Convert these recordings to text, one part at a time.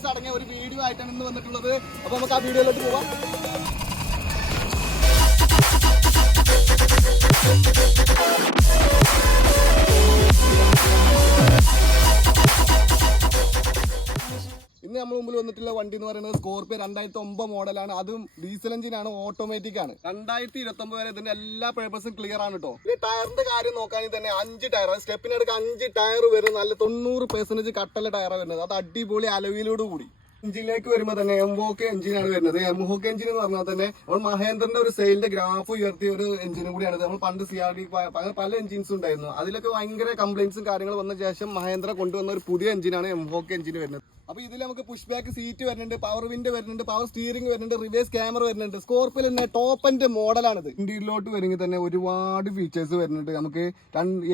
Features അടങ്ങിയ ഒരു video ആയിട്ടാണ് ഇന്ന് വന്നിട്ടുള്ളത്. അപ്പൊ നമുക്ക് ആ വീഡിയോയിലോട്ട് പോവാം. ഇന്ന് നമ്മൾ മുമ്പിൽ വന്നിട്ടുള്ള വണ്ടി എന്ന് പറയുന്നത് സ്കോർപിയോ 2009 മോഡലാണ്. അതും ഡീസൽ എഞ്ചിനാണ്, ഓട്ടോമാറ്റിക് ആണ്. 2029 വരെ ഇതിന്റെ എല്ലാ പേപ്പേഴ്സും ക്ലിയർ ആണ് കേട്ടോ. ഈ ടയറിന്റെ കാര്യം നോക്കുകയാണെങ്കിൽ തന്നെ 5 ടയർ, സ്റ്റെപ്പിനടുക്ക് 5 ടയർ വരുന്നത് നല്ല 90% കട്ടല ടയറാണ് വരുന്നത്. അത് അടിപൊളി അലോയിലോട് കൂടി. എഞ്ചിനിലേക്ക് വരുമ്പോൾ തന്നെ എംഹോക്ക് എഞ്ചിനാണ് വരുന്നത്. എംഹോക്ക് എഞ്ചിൻ എന്ന് പറഞ്ഞാൽ തന്നെ നമ്മൾ മഹേന്ദ്രന്റെ ഒരു സെയിലിന്റെ ഗ്രാഫ് ഉയർത്തിയ ഒരു എഞ്ചിനും കൂടിയാണ്. നമ്മൾ പണ്ട് CRD പല എഞ്ചിൻസും ഉണ്ടായിരുന്നു. അതിലൊക്കെ ഭയങ്കര കംപ്ലൈന്റ്സും കാര്യങ്ങളും വന്ന ശേഷം മഹേന്ദ്ര കൊണ്ടുവന്ന ഒരു പുതിയ എഞ്ചിനാണ് എംഹോക്ക് എഞ്ചിൻ വരുന്നത്. അപ്പൊ ഇതിൽ നമുക്ക് പുഷ് ബാക്ക് സീറ്റ് വരുന്നുണ്ട്, പവർ വിൻഡ് വരുന്നുണ്ട്, പവർ സ്റ്റിയറിംഗ് വരുന്നുണ്ട്, റിവേഴ്സ് ക്യാമറ വരുന്നുണ്ട്. സ്കോർപിയോ തന്നെ ടോപ്പ് ആൻഡ് മോഡലാണിത്. ഇന്ത്യയിലോട്ട് വരുമെങ്കിൽ തന്നെ ഒരുപാട് ഫീച്ചേഴ്സ് വരുന്നുണ്ട്. നമുക്ക്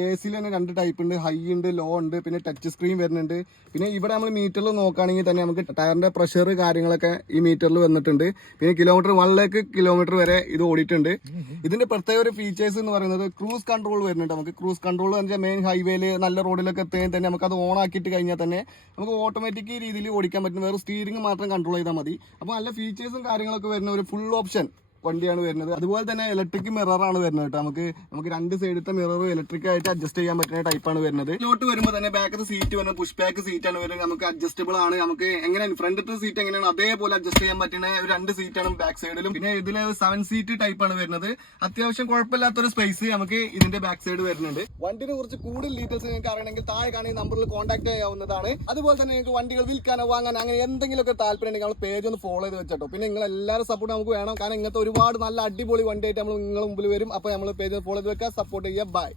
AC തന്നെ 2 ടൈപ്പ് ഉണ്ട്, ഹൈ ഉണ്ട്, ലോ ഉണ്ട്, പിന്നെ ടച്ച് സ്ക്രീൻ വരുന്നുണ്ട്. പിന്നെ ഇവിടെ നമ്മൾ മീറ്ററിൽ നോക്കുകയാണെങ്കിൽ തന്നെ നമുക്ക് ടയറിന്റെ പ്രഷർ കാര്യങ്ങളൊക്കെ ഈ മീറ്ററിൽ വന്നിട്ടുണ്ട്. പിന്നെ 1 ലക്ഷം കിലോമീറ്റർ വരെ ഇത് ഓടിയിട്ടുണ്ട്. ഇതിന്റെ പ്രത്യേക ഒരു ഫീച്ചേഴ്സ് എന്ന് പറയുന്നത് ക്രൂസ് കൺട്രോൾ വരുന്നുണ്ട്. നമുക്ക് ക്രൂസ് കൺട്രോൾ എന്ന് വെച്ചാൽ മെയിൻ ഹൈവേയിൽ നല്ല റോഡിലൊക്കെ എത്തുകയും തന്നെ നമുക്ക് അത് ഓൺ ആക്കിയിട്ട് കഴിഞ്ഞാൽ തന്നെ നമുക്ക് ഓട്ടോമാറ്റിക് രീതിയിൽ ഓടിക്കാൻ പറ്റും. വേറെ സ്റ്റിയറിംഗ് മാത്രം കൺട്രോൾ ചെയ്താൽ മതി. അപ്പോൾ നല്ല ഫീച്ചേഴ്സും കാര്യങ്ങളൊക്കെ വരുന്ന ഒരു ഫുൾ ഓപ്ഷൻ വണ്ടിയാണ് വരുന്നത്. അതുപോലെ തന്നെ ഇലക്ട്രിക് മിററാണ് വരുന്നത് കേട്ടോ. നമുക്ക് 2 സൈഡത്തെ മിററും ഇലക്ട്രിക് ആയിട്ട് അഡ്ജസ്റ്റ് ചെയ്യാൻ പറ്റുന്ന ടൈപ്പാണ് വരുന്നത്. ഇതിലോട്ട് വരുമ്പോൾ തന്നെ ബാക്കത്തെ സീറ്റ് വരുന്നത് പുഷ് ബാക്ക് സീറ്റാണ് വരുന്നത്. നമുക്ക് അഡ്ജസ്റ്റബിൾ ആണ്. നമുക്ക് എങ്ങനെയാണ് ഫ്രണ്ടത്തെ സീറ്റ് എങ്ങനെയാണ് അതേപോലെ അഡ്ജസ്റ്റ് ചെയ്യാൻ പറ്റുന്ന 2 സീറ്റാണ് ബാക്ക് സൈഡിലും. പിന്നെ ഇതിൽ 7 സീറ്റ് ടൈപ്പാണ് വരുന്നത്. അത്യാവശ്യം കുഴപ്പമില്ലാത്തൊരു സ്പേസ് നമുക്ക് ഇതിന്റെ ബാക്ക് സൈഡ് വരുന്നുണ്ട്. വണ്ടിനെ കുറിച്ച് കൂടുതൽ ഡീറ്റെയിൽസ് നിങ്ങൾക്ക് അറിയണമെങ്കിൽ താഴെ കാണുന്ന നമ്പറിൽ കോൺടാക്ട് ചെയ്യാവുന്നതാണ്. അതുപോലെ തന്നെ നിങ്ങൾക്ക് വണ്ടികൾ വിൽക്കാനോ വാങ്ങാനോ അങ്ങനെ എന്തെങ്കിലുമൊക്കെ താല്പര്യം ഉണ്ടെങ്കിൽ നമ്മൾ പേജ് ഒന്ന് ഫോളോ ചെയ്ത് വെച്ചോ. പിന്നെ നിങ്ങൾ എല്ലാവരും സപ്പോർട്ട് നമുക്ക് വേണം. കാരണം ഇങ്ങനത്തെ ഒരുപാട് നല്ല അടിപൊളി വണ്ടിയായിട്ട് നമ്മൾ നിങ്ങളുടെ മുമ്പിൽ വരും. അപ്പോൾ നമ്മൾ പേജ് ഫോളോ ചെയ്ത് വെക്കുക, സപ്പോർട്ട് ചെയ്യുക. ബൈ.